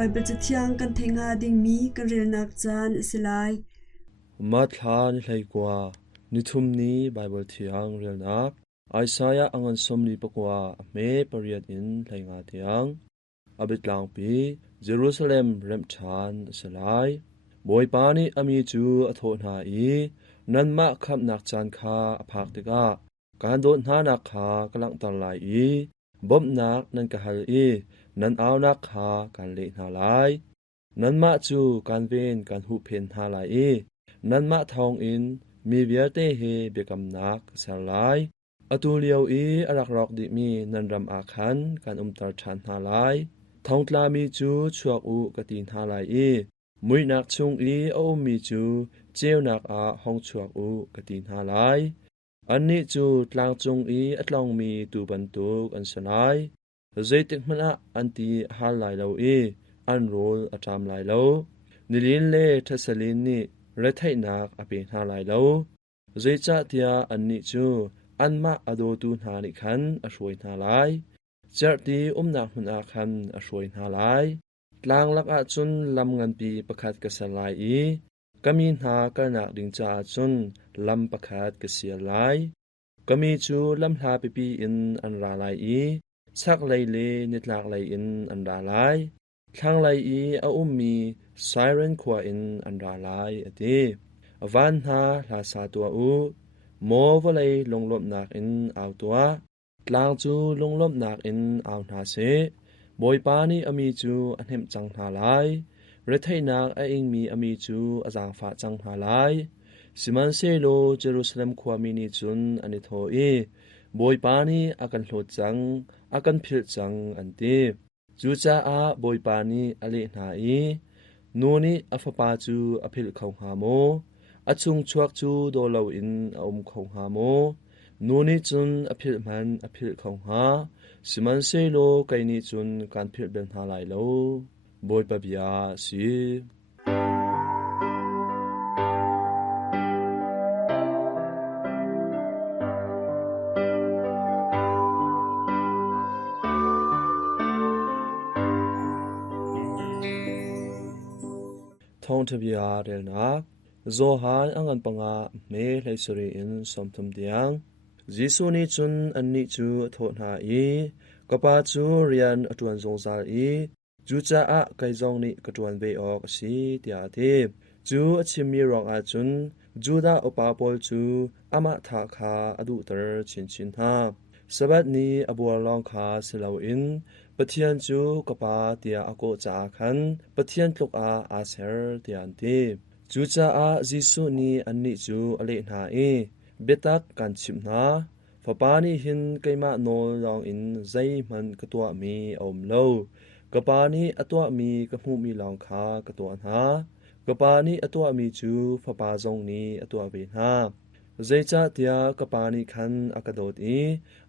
Bible chatiang kan thenga ding mi kan rel nak chan isilai ma thla ni hlei kwa ni thum ni Bible thiang rel nak Isaiah angan somni pakwa me pariat in thainga thiang abitlang pi Jerusalem rem chan isilai boy pa ni ami chu atho na I nan ma khap nak chan kha aphak tika kan dot na nak kha kalang tar lai I bob nak nan ka hal I nan aw nak kha kan le na lai nan ma chu kan ven kan hu phen na lai I nan ma thong in mi viate he bekam nak sal lai atu liao I arak rok di mi nan ram a khan kan tar than na lai thong tla mi chu chuak u katin na lai I mui nak chung I o mi chu cheu nak a hong chuak u katin na laiอันนี้จูตลางจงอีอัตลองมีตูบันตุกอันสลายเจติกมันอันตีหาลายเลาอีอันโรลอาจามลายเลานิลินเลทัสลินนี่เรไทนักอเปหาลายเลาเจจะเตียอันนี้จูอันมาอโดตูนานิคันอช่วยนาลายเจตีนักมันอาคันอช่วยนาลายตลางลักอาจุนลำงันปีประคัดกษลายอีกมีหากระนักดิงจาจุนลำประคาดกเสียลายกมีจูลำหาปีอินอันราลายอีชักไลเลนิดลากไลอินอันราลายทางไลอีอามีไซเรนขวาอินอันราลายอดีวันหาลาสาตัวอูโมวะไลลงลบนักอินเอาตัวกลางจูลงลบนักอินเอานาเสบอยปานีอมีจูอันเห็มจังหาลายเรไทนักอิงมีอมีจูอาจางฝาจังหาลายสิมันเซโลเยรูซาเล็มความินิจุนอันนิโทอีบอยปานีอากันโหลดจังอากันพิลจังอันตีจูจาอาบอยปานีอเลนาอีนูนีอฟปาจูอพิลเขาหาโมอจุงชวกจูโดเลาอินอมเขาหาโมนูนีจุนอพิลมันอพิลเขาหาสิมันเซโลไกนีจุนการพิลเบนหาไลโลบอยปะบิยาสีทองทบียาเรลนักโซฮานอังันปังาเมไลสุรีอินสมทุมเดียงจิสุนิจุนอันนิจูโทนาอีกปาจูเรียนอตวนซงซาอีจูจาอะไกจองนิกตวนเวออกสีเตียเทจูอชิมีรองอาจุนจูดาอปาปอลจูอะมะทาคาอดุตรชินชินฮาสบัดนี้อบัวลองคาสลาวอินปะเทียนจูกปาเตียอโกจาคันปะเทียนตลกอาเซรเตียนตีจูจาอาจิสุนีอันนิจูอเลนาเอเบตักกันชิมนาฟะปานีหินไกมาโนลองอินใจมันกตัวมีอมโลกปานีอตัวมีกมูมีลองคากตัวหากปานีอตัวมีจูฟะปาจงนีอตัวเวนาเจจะเตียกปานิคันอากาโดดอี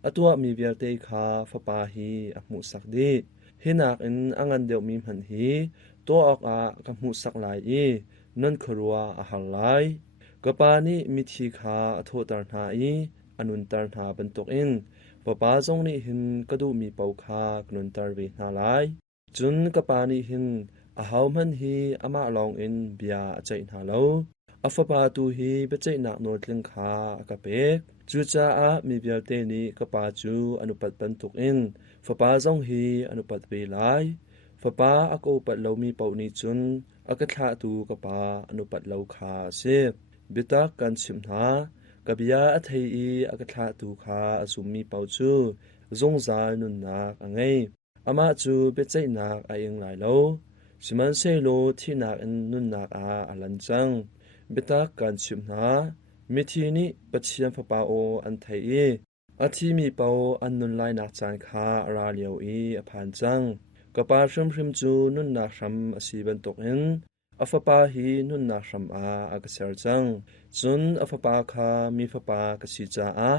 อตัวมีเวียเตคาฟปาฮีอมุสักดีหินักอินอังันเดียวมีมันฮีตัวออกกมุสักลายอีนันครัวอาหารลายกปานิมิธีคาอโทตรนาอีอนุนตรนาบรรทุกอินฟปาจงนิหินกดูมีเป่าคากนุนตรเวนาลายจุนกปานิหินอาหาวมันฮีอามาลองอินเบียใจนาโลอฟปาตูฮีเบใจนักโนดลิงคากะเปกจูจาอามีเบียเตนีกปาจูอนุปัตปันตุกอินฟปาจงฮีอนุปัตเวลายฟปาอโกปัตเลามีเป่านีจุนอากะทะตูกปาอนุปัตเลาคาเซบิตักกันชิมหากะบิยาอทัยอีอากะทะตูคาอสุมมีเป่าจูจงซานุนนักอะไงอามาจูเบใจนักอายังหลายโลสิมันเซโลที่นักอินนุนนักอาลันจังเบตักกันชิมหามิทีนี้ปัจเจียนฟปาโออันไทยอาทิมีเปาอันนุนไลนักจานคาราเลียวอีอผ่านจังกปาชิมจูนุนนักชัมอสีบันตกอินอฟปาฮีนุนนักชัมอากเซรจังจุนอฟปาคามีฟปากสิจา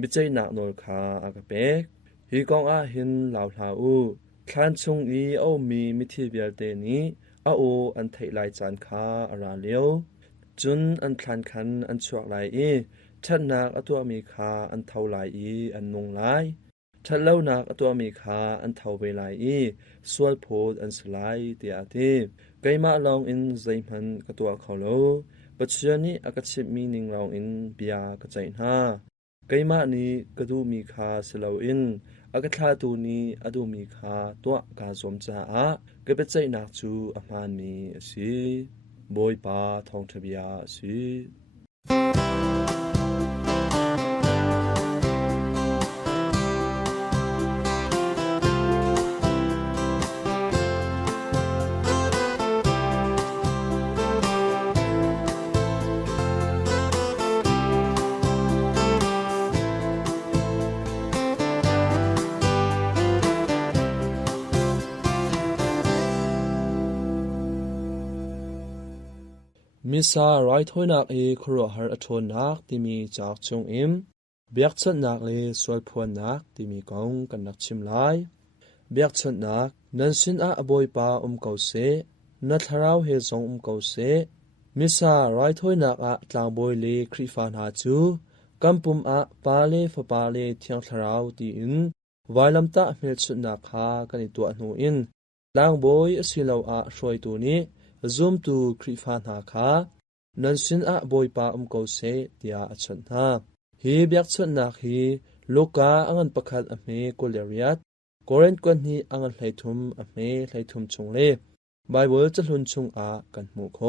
บิใจนักโนลคาอากเปกฮีกองหินลาวลาอูคลานชงอีเอามีมิทีเวียเตนีอาโออันไทยไลจานคาอาราเลียวจุนอันคลานคันอันชวกไหลชัดนักอตัวมีคาอันเท่าไหลอันนงไหล ทัดเล่านักตัวมีคาอันเท่าเวลาสวลโพดอันสลายเตียทีไกมาลองอินใจมันกตัวเขาโลปัจจุบันนี้อากาศมีนิ่งลองอินเบียกระจายหน้าไกมานี้กระดูมีคาสลาวอินอากาศาตูนี้อดูมีคาตัวกาสมจ้าเก็บใจนักจูอามานีสิบอยปาทองทะเบียสิมิซาไรทอยนักครัวหาอทนนักที่มีจากจงอิมเบียกชัดนักสวยพวนนักที่มีกองกันนักชิมลายเบียกชัดนักนันสินบอยปาเกาเสนัทราวเฮซงเกาเสมิซาไรทอยนักตลางบอยเลคริฟานหาจูกัมปุมปาเลฟปาเลเทียงทราวตีอินวายลำตาเมลชัดนักหากันตัวหนูอินลางบอยสิลาวช่วยตัวนี้ซุมตูคริฟานหาคานันสินบอยปาเกาเสตียอัชนหาฮีเบียกชัดนักฮีโลกาอังปะคัดเมโกเลเรียตกอเรนกวนฮีอังไหลทุมเมไหลทุมชงเลไบเบิลจะลุนชงกันหมู่โค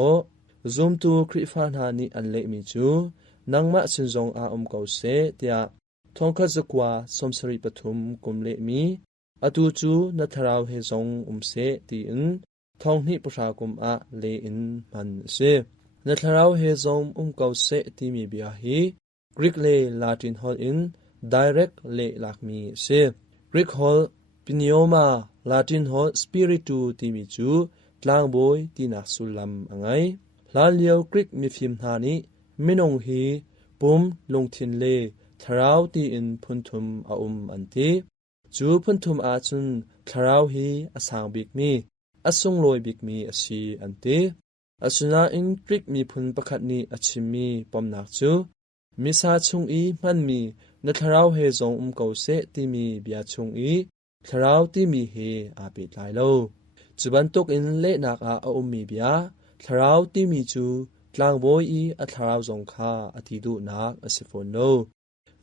ซุมตูคริฟานหานีอันเลมีจูนังมะสินจงเกาเสตียทองคัจกวาสมสริปทุมกุมเลมีอตูจูนัทราวเฮซงเสตีอินทองนิปชากุมเลอินมันเสนัทราวเฮซงเกาเสตีมีเบียฮีกรีกเลลาตินฮอลอินdirect เลลักมีเสกรีกฮอลปินิโอมาลาตินฮอลสปิริตูตีมีจูกลางบอยตีนักสุลัมไงลาเลียวกรีกมีฟิมนานิมินงฮีปุมลงทินเลทราวตีอินพุนทุมอันตีจูพุนทุมจุนทราวฮีอสางบิกมีอสุงลอยบิกมีชีอันตีอสุนาอินกรีกมีพุนประคัดนีชิมีปอมนักจูมิซาชุงมันมีนัทราวเฮซงเกาเสตีมีเบียชุงทราวตีมีเฮปิดไลโลจุบันตกอินเลนักมีเบียทราวตีมีจูกลางบอยทราวจงคาติดูนักสิฟอนโล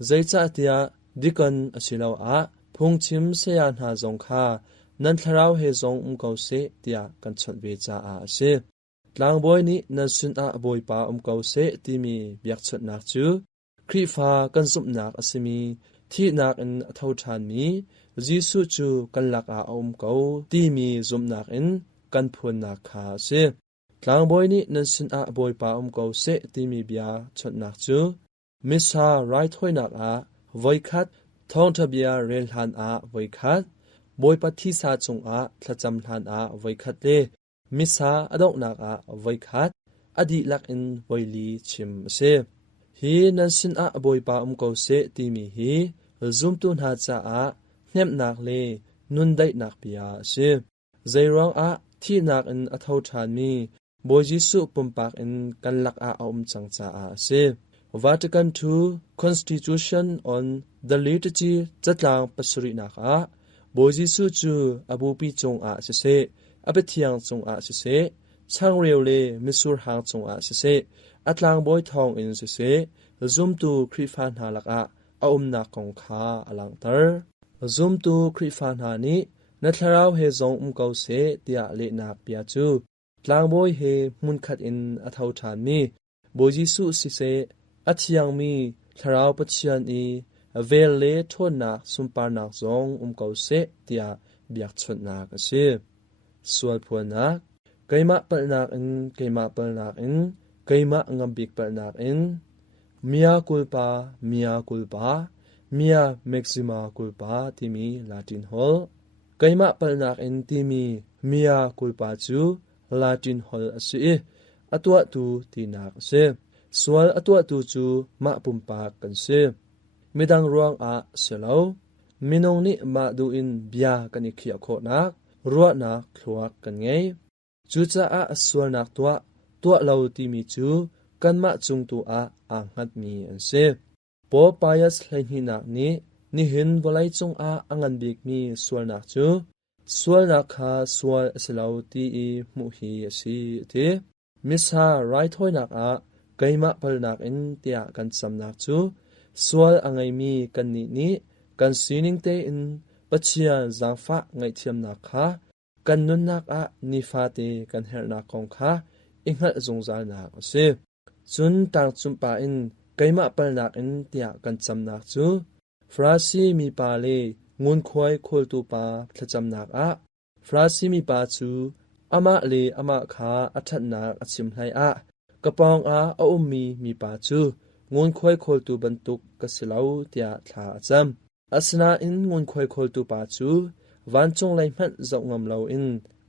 ใจจัดเตียดิกันสิลาวพงชิมเสียนหาจงคานันทราวเฮซงเกาเสเตียกันชดเวจาเสกลางบอยนี้นันสุนบอยปาเกาเสตีมีเบียกชดนักจูคริฟากันสุบนักอสิมีที่นักอินเท่าทานมีจิสุจูกันลักเกาตีมีซุมนักอินกันพวนนักคาเสกลางบอยนี้นันสุนบอยปาเกาเสตีมีเบียชดนักจูมิซาไรทอยนักไว้คัดทองทะเบียเรลหันไว้คัดบอยปฏิสาจงทะจำหันไว้คัดเลมิซาอดอกนักไว้คัดอดีลักอินไว้ลีชิมเสฮีนันสินบอยปาเกาเสตีมีฮีซุมตุนหาจเนมนักเลนุนได้นักเบียเสใจร้องที่นักอินเท่าทานมีบอยจิสุปุ่มปากอินกันลักจังจาเสVatican II Constitution on the Liturgy จัดลางปัสรินักบอยจิสุจูอบูปีจงเสอเปทียงจงเสช่างเรียวเลมิสูรหางจงเสอัตลางบอยทองอินเสซุมตูคริฟานหาลักนักของคาอลังเตอร์ซุมตูคริฟานหานี้นัทราวเฮซงเกาเสเตียเลนักเปียจูกลางบอยเฮมุนขัดอินเท่าทานมีบอยจิสุเสอัตยังมีทราวปัจจันเวลเลทนนักสุมปานักจงเกาเสเตียเบียกชดนักเสสวดพวนนักไกมาเปลนักอินไกมาเปลนักอินไกมางำบิกเปลนักอินเมียกุลปาเมียเม็กซิมากุลปาที่มีลาตินฮอลไกมาเปลนักอินที่มีเมียกุลปาจูลาตินฮอลสิอตัวตูที่นักเสสวลอตัวตูจูมาปุมปากกันเสมิดังรวงเสลามินงนี้มาดูอินเบียกันอีกเขียโคนักรัวนักคลวกกันไงจูจะสวลนักตัวเราที่มีจูกันมาจุงตัวงัดมีอันเสปอปายสไลนินักนี้ ni hin volai chung a angan bik mi sual nak chu sual nak kha sual asilau ti I mu hi asi ti misa rai thoi nak a kaima pal nak in tia kan sam nak chu sual angai mi kan ni kan sining te in pachia zangfa ngai thiam nak kha kan nun nak a ni fa te kan her nak kong kha inghal zongzal nak ase chun tang chumpa in kaima pal nak in tia kan cham nak chu frasi mi pa le ngun khoi khol tu pa thacham nak a frasi mi pa chu ama le ama kha athat nak achim hlai a kapang a ummi mi pa chu ngun khoi khol tu bantuk kasilau tia thla acham asna in ngun khoi khol tu pa chu wan chong lai phat zau ngam lo in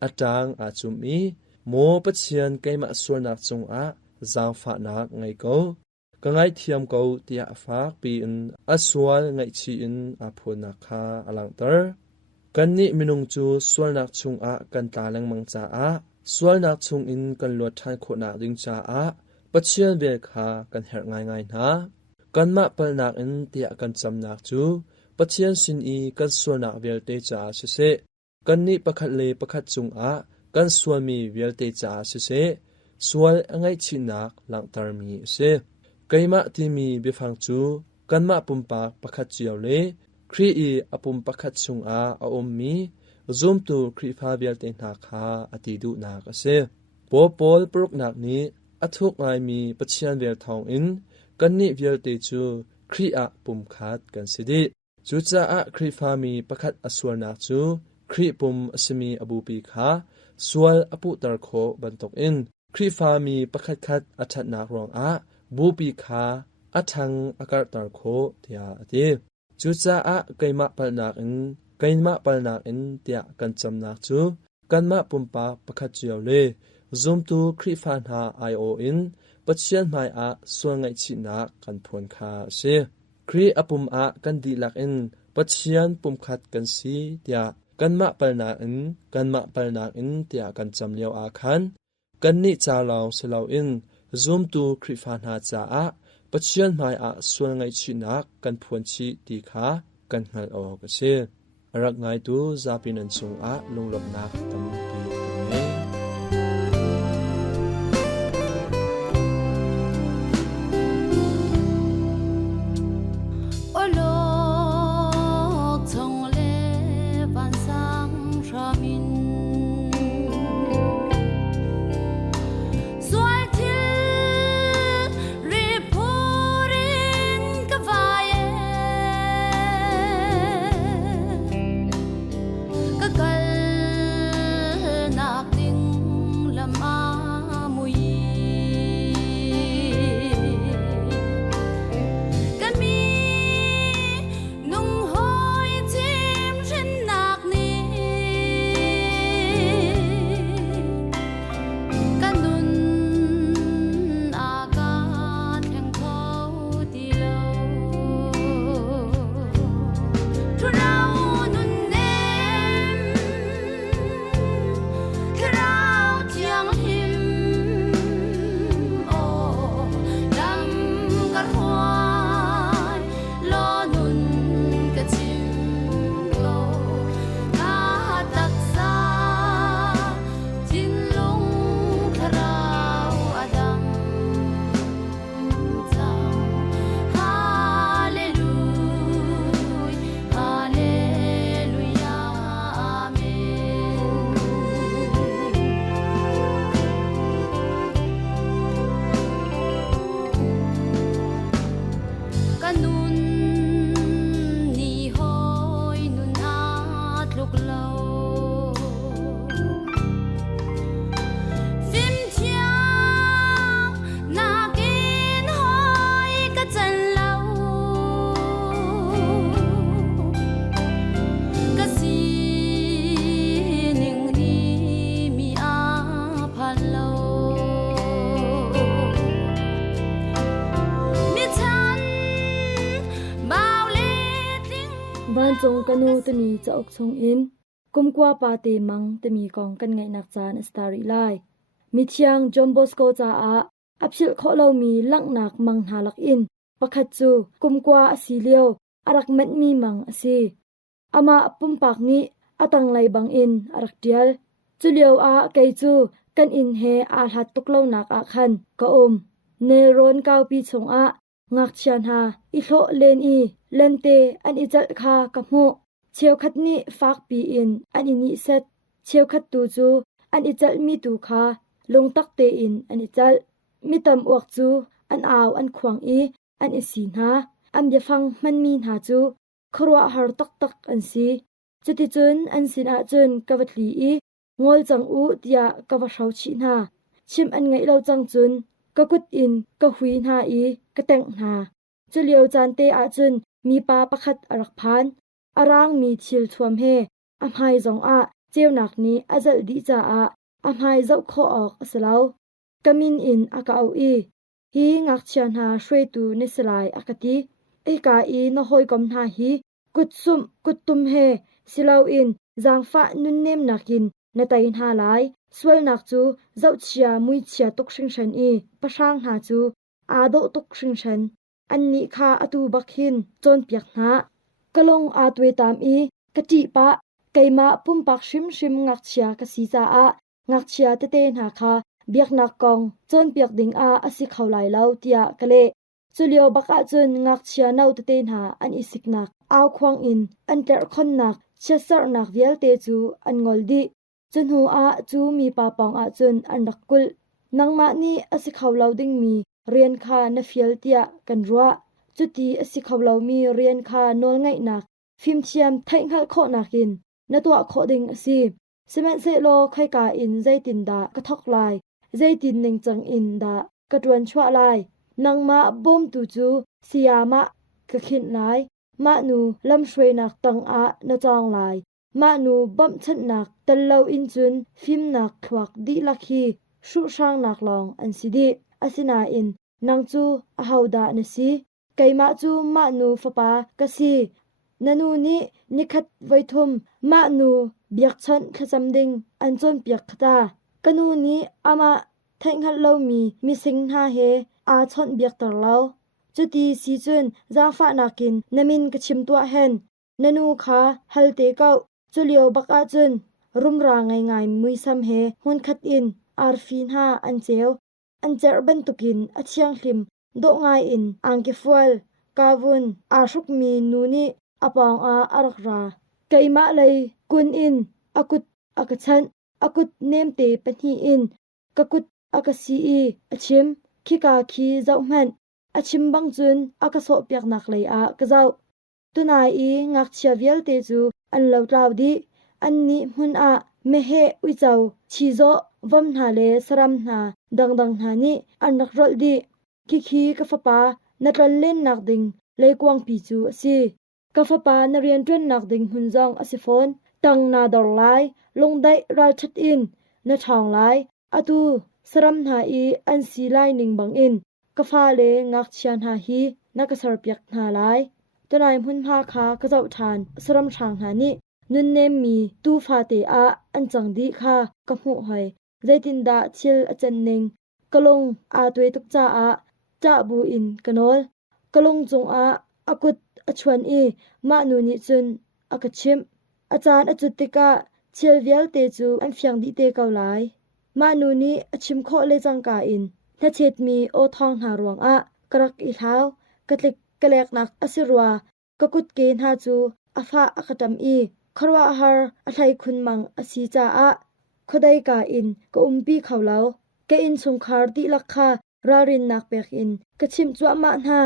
atang a chum I mo pachian kaima sur nak chung a zang fa nak ngai ko kangai thiam ko tia fak pi in aswal ngai chi in a phun nak kha alang tar kan ni minung chu swal nak chung a kan ta lang mang cha a swal nak chung in kan lo than kho nak ding cha a pachian be kha kan her ngai na kan ma pal nak in tia kan cham nak chu pachian sin I kan swal nak vel te cha se kan ni pakhat le pakhat chung a kan swal mi vel te cha se swal angai chi nak lang tar mi se kaima ti mi be phang chu kan ma pumpa pakhat chiaw le khri I apum pakhat chung a mi zum tu khri pha vel te na kha ati du na ka se pol prok nak ni athuk ngai mi pachian vel thong in kan ni vel te chu khri a pum khat kan sidi chu cha a khri pha mi pakhat aswar nak chu khri pum asmi abu pi kha swal apu tar kho bantok in khri pha mi pakhat khat athat nak rong a bu pi kha athang akar tar kho tia ati chu cha a kaima pal nak in tia kan cham nak chu kan ma pumpa pakhat chiaw le zum tu khri pha na io in pachian mai a suangai chi nak kan phon kha se khri apum a kan di lak in pachian pum khat kan si tia kan ma pal nak in tia kan cham leo a khan kan ni cha law selaw in zum tu khri pha na cha a pachian mai a suangai chi nak kan phon chi ti kha kan ngal o ka se arak ngai tu zapin an chung a lunglom nak tam pi me chong kanu tani chauk chong in kumkwa pa te mang temi kong kan ngai nak chan stari lai mi thiang Jombosco cha a apsil kholo mi lang nak mang halak in pakhat chu kumkwa asilio arak met mi mang asi ama pumpak ni atang lai bang in arak dial chulio a kai chu kan in he a hlat tuklo nak a khan ka ne ron kau pi chung a ngak chian ha I hlo len I lente an I chal kha ka mu cheu khat ni fak pi in an I ni set cheu khat tu chu an I chal mi tu kha lung tak te in an I chal mi tam uak chu an aw an khwang I an I sin ha am ya phang man mi na chu khruwa har tak tak an si chuti chun an sin a chun kawatli I ngol chang u tia kawa hrau chi na chim an ngai lo chang chun ka kut in ka hui na I ka teng na chulio chan te a chun mi pa pakhat arak phan arang mi thil thuam he amhai zong a cheunak ni azal di cha a amhai zau kho ok asalo kamin in akau I hi ngak chian ha shwei tu ne salai akati e ka I no hoi kom na hi kutsum kutum he silau in zangfa nun nem nakin na tai na lai swal nak chu zau chia mui chia tok hring shan I pasang na chu a do tok hring shan an ni kha atu bakhin chon piak na kalong a twe tam I kati pa kaima pumpak shim shim ngak chia ka si cha a ngak chia te te na kha biak nak kong chon piak ding a asi khawlai lau tia kale chulio baka chun ngak chia nau te te na an isik nak aw khwang in an ter khon nak chasar nak vial te chu an ngol di chun hu a chu mi pa pang a chun an rakul nangma ni asi khawlau ding mi rian kha na fial tia kan ruwa chuti asi khawlau mi rian kha nol ngai nak phim chiam thai ngal kho nakin na to kho ding asi semen se lo khai ka in zaitin da ka thok lai zaitin ning chang in da ka tuan chwa lai nangma bom tu chu siama ka khin lai ma nu lam shwei nak tang a na chang lai ma nu bam chat nak tallo in chun phim nak khwak di lakhi shu sang nak long an sidi asina in nang chu a hauda na si kaima chu ma nu fapa ka si nanu ni nikhat voithum ma nu biak chan khacham ding an chon piak khata kanu ni ama thainghal lo mi sing na he a chon biak tar lo chuti si chun za fa nakin namin ka chim tua hen nanu kha halte kau chulio baka chun rumra ngai ngai mui sam he hun khat in arfin ha an cheu an cher ban tukin a chiang hlim do ngai in angke fual kawun a shuk mi nu ni apang a arakra kaima lei kun in akut akachan akut nemte pani in kakut akasi I achim khika khi zau man achim bang chun akaso piak nak lei a kazau tunai I ngak chia vial te chu an lo tlaw di an ni mun a mehe uichau chizo vam na le saram na dang na ni an nak rol di khi ka fapa na tlan len nak ding le kwang pi chu asi ka fapa na rian tren nak ding hun jong asifon tang na dor lai long dai ral chat in na thang lai atu saram na I an si lai ning bang in ka fa le ngak chian ha hi na ka sar piak na lai tonai mun ha kha ka zau than saram thang na ni nun nem mi tu fa te a an chang di kha ka mu hoi zaitin da chil achan ning kalong a twe tuk cha a cha bu in kanol kalong chung a akut achwan I ma nu ni chun akachim achan achutika chil vial te chu an fyang di te kau lai ma nu ni achim kho le chang ka in na chet mi o thong ha ruang a karak I thau katlik kalek nak asirwa kakut ke na chu afa akatam I kharwa har athai khun mang asi cha a khodai ka in ka umpi khawlau ke in chung khar di lakha rarin nak pek in kachim chwa ma na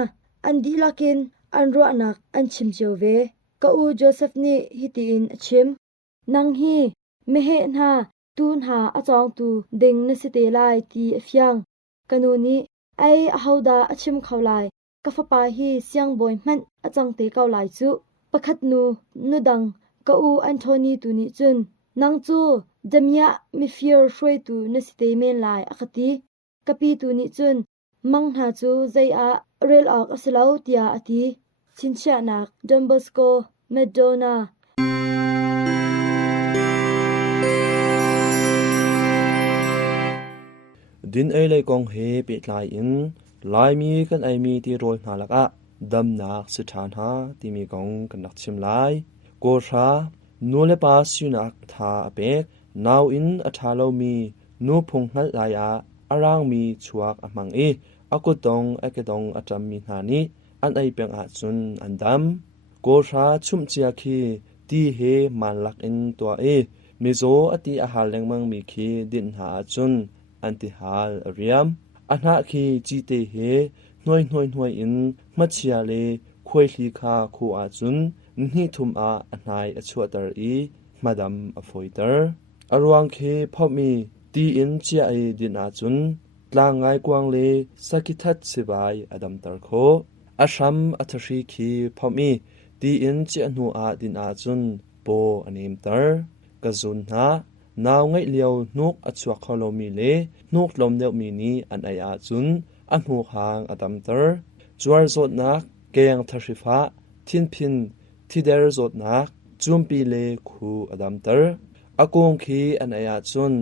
an di lakin an ro nak an chim chove ka u Joseph ni hiti in achim nang hi mehe na tun ha achong tu ding na site lai ti fyang kanuni ai hauda achim khawlai ka fapa hi siang boy man achang te kau lai chu pakhat nu nudang ka u Anthony tu ni chun nang chu jamia mi fear shwei tu na site men lai akhati kapi tu ni chun mang na chu zai a rel ak asilau tia ati chincha nak Don Bosco Madonna din ai lai kong he pe tlai in lai mi kan ai mi ti rol na laka ดำนักสิทานหาที่มีกองกันนักชิมลายโกรานูเลปาสุนักทาอเปกนาวอินอัทาโลมีนูพงหัลลายาอารางมีชวกอมังอีอากุตองเอกตองอัจมีนานิอันไอเปงอาจุนอันดำโกราชุมเจียคีตีเฮมันลักอินตัวมิโซอติอาหารแรงมังมีคีดินหาจุนอันติหาลเรียมอันหาคีจีเตเฮหน่วยอินมัชยาเลควยลีคาคูอาจุนนี่ทุมอาอันไหนอชวตรอีมาดำอฟอยเตอร์อรวงเคพอมีตีอินเจียไอดินอาจุนกลางไงกวางเลสกิทัดสิบายอดัมตรโคอาชัมอัทรีคีพอมีตีอินเจียนูอาดินอาจุนโปอนิมเตอร์กะจุนหานาวไงเลียวนุกอชวคอโลมีเลนุกลมเดวมีนีอันไออาจุนอันหูหางอดัมเตอร์จวรสดนักเกียงทริฟ้าทินพินที่เดรสดนักจุมปีเลคูอดัมเตอร์อากงคีอันไออาจุน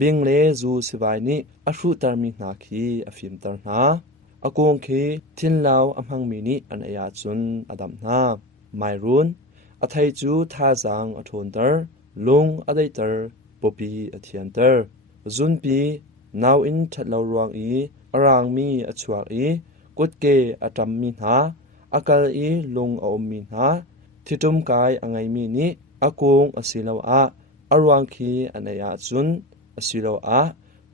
บิงเลจูสิบายนี้อชุตารมีนาคีอฟิมเตอร์นาอากงคีทินลาวอมังมีนีอันไออาจุนอดัมนาไมรุนอไทจูทาจังอทนเตอร์ลุงอไดเตอร์ปปีอเทียนเตอร์จุนปีนาวอินทัดลาวรวงอีอรางมีอชวกอีกุดเกอจัมมีนาอากาลอีลุงออมมีนาทิตุมกายอังไงมีนี้อากงอสิลาวอาอรวงคีอันไออาจุนอสิลาวอา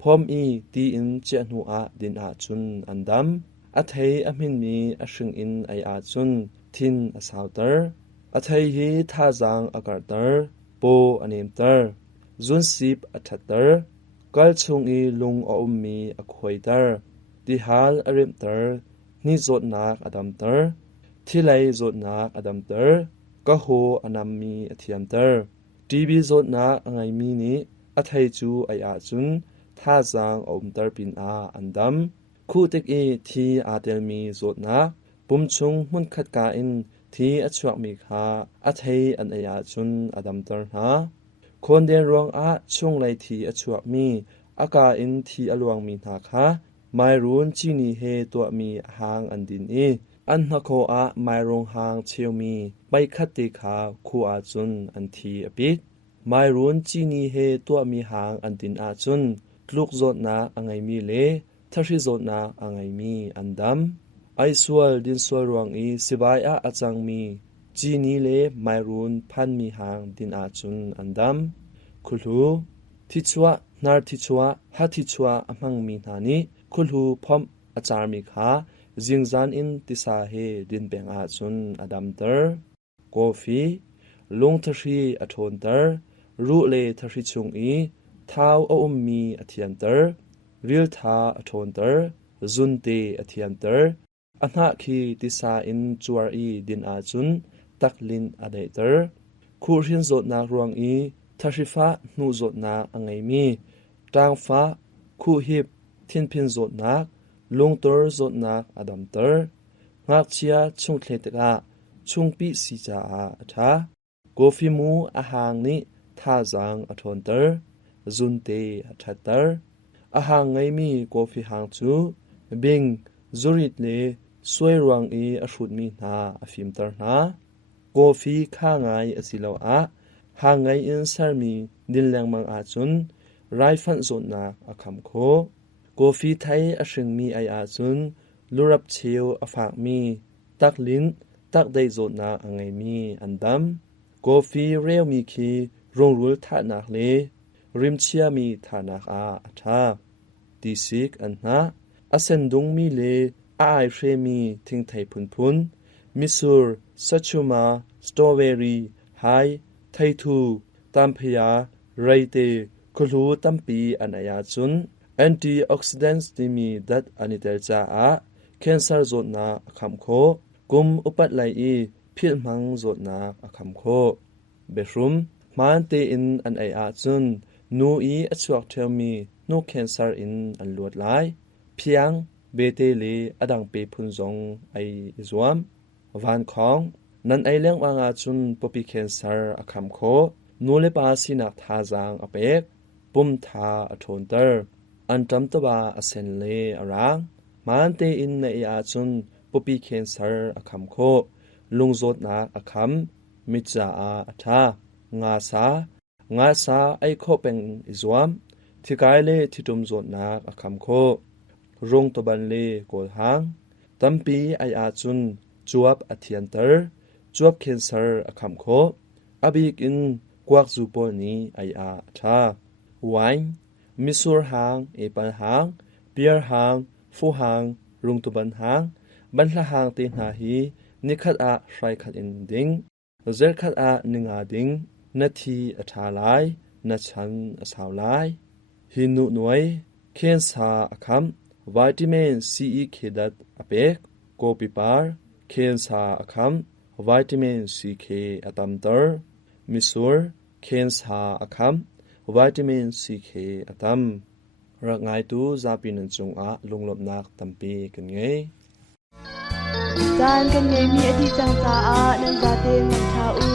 พร้อมอีตีอินเจนูอาดินอาจุนอันดำอไทยอมินมีอชิงอินไออาจุนทินอสาวเตอร์อไทยฮีทาจังอากาเตอร์โปอนิมเตอร์จุนสิบอัทัตเตอร์กัลชุงอีลุงออมมีอควยเตอร์ดิฮาลอริมเตอร์นิจดนักอดัมเตอร์ที่ไลจดนักอดัมเตอร์ก็โหอนามีอเทียมเตอร์ดีบีจดนักอังไงมีนี้อไทยจูไออาจุนท่าจางอมเตอร์ปินอาอันดำคู่ติกอีทีอาเตลมีจดนักปุ่มชุงมุนขัดกาอินที่อชวกมีคาอไทยอันไออาจุนอดัมเตอร์นาคนเดนรวงอาช่วงไลทีอชวกมีอากาอินที่อลวงมีนาคาไมรุนจีนีเฮตัวมีหางอันดินอันนักโคอาไมรงหางเชียวมีไปคัดติคาคูอาจุนอันทีอปิดไมรุนจีนีเฮตัวมีหางอันดินอาจุนลูกโจดนาอังไงมีเลทริโจดนาอังไงมีอันดำไอสวลดินสวลรวงอีสิบายอาจังมีจีนีเลไมรุนพันมีหางดินอาจุนอันดำคุลูทิชัวนาร์ทิชัวฮัทิชัวอมังมีนานิคุลูพอมอาจารมีคาจิงจานอินติสาเฮดินเปงอาจุนอดัมเตอร์กอฟีลุงทรีอทนเตอร์รูเลทรีชุงอีท้าวอมมีอเทียนเตอร์ริลทาอทนเตอร์จุนเตอเทียนเตอร์อันหาคีติสาอินจวาอีดินอาจุนตักลินอเดเตอร์คูรินโจดนารวงอีทริฟ้านูโจดนาอังไงมีตางฟ้าคูฮิบทินพินโจดนักลุงเตอร์โจดนักอดัมเตอร์งักเชียชุงเคลตกะชุงปีสีจาอาทาโกฟิมูอาหางนิทาจังอทนเตอร์จุนเตอทัตเตอร์อาหางไงมีโกฟิหางจูบิงจุริตเลสวยรวงอีอชุดมีนาอฟิมเตอร์นาโกฟีข้าไงอสิลาวอาหางไงอินซาร์มีดินแรงมังอาจุนไรฟันโจดนักอคัมโคโกฟีไทยอชิงมีไออาจุนลูรับเชียวอฝากมีตักลิ้นตักได้โจดนาอังไงมีอันดำโกฟีเรียวมีคีรงรุลทานักเลริมเชียมีทานักอาอัฐาดิสิกอันนาอาเซนดุงมีเลอาไอเฟมีทิงไทยพุนมิสูร์ซัชชูมาสตรอเบอรี่ไฮไททูตัมพยาไรเตคุลูตัมปีอันอายาจุนantioxidants ที่มีดัดอันิเตลจาอาแคนเซอร์โจดนาอคัมโคกุมอุปัตไลอีพิษมังโจดนาอคัมโคเบรุมมันเตอินอันไออาจุนนูอีอชวกเทลมีนูแคนเซอร์อินอันลวดลายเพียงเบเตเลอดังเปพุนจงไอจวมวันของนั้นไอเลี้ยงวางอาจุนปปิแคนเซอร์อคัมโคนูเลปาสินักทาจังอเปกปุ่มทาอทนเตอร์อันจำตัวอเซนเลอรางมันเตอินในอาจุน ปุปีเคนเซอร์อคัมโคลุงโซดนาอคัมมิจาอาอัทางาซไอโคเป็นอิซวมที่กายเลที่ตุมโซดนาอคัมโครงตบันเลโกลหางตัมปีไออาจุนจวบอเทียนเตอร์จวบเคนเซอร์อคัมโคอบีกินกวักจูโปนีไออาทาไวมิสูร์หางเอปันหางเบียร์หางฟูหางรุงตุบันหางบันละหางตีนาฮีนิคัดอาไฟคัดอินดิงเซรคัดอานิงาดิงนาทีอัทาลายนาชันอสาวลายหินุนวยเคนซาอคัมวิตามินซีอีเคดัดอเปกโกปิปาร์เคนซาอคัมวิตามินซีเคอตัมเตอร์มิสูร์เคนซาอคัมวิตามินซีเคอตัมรักไงตูซาปินันจงอาลงลบนักตัมปีกันไงจานกันไงมีอธิจังจาอานันจาเตมันทาอู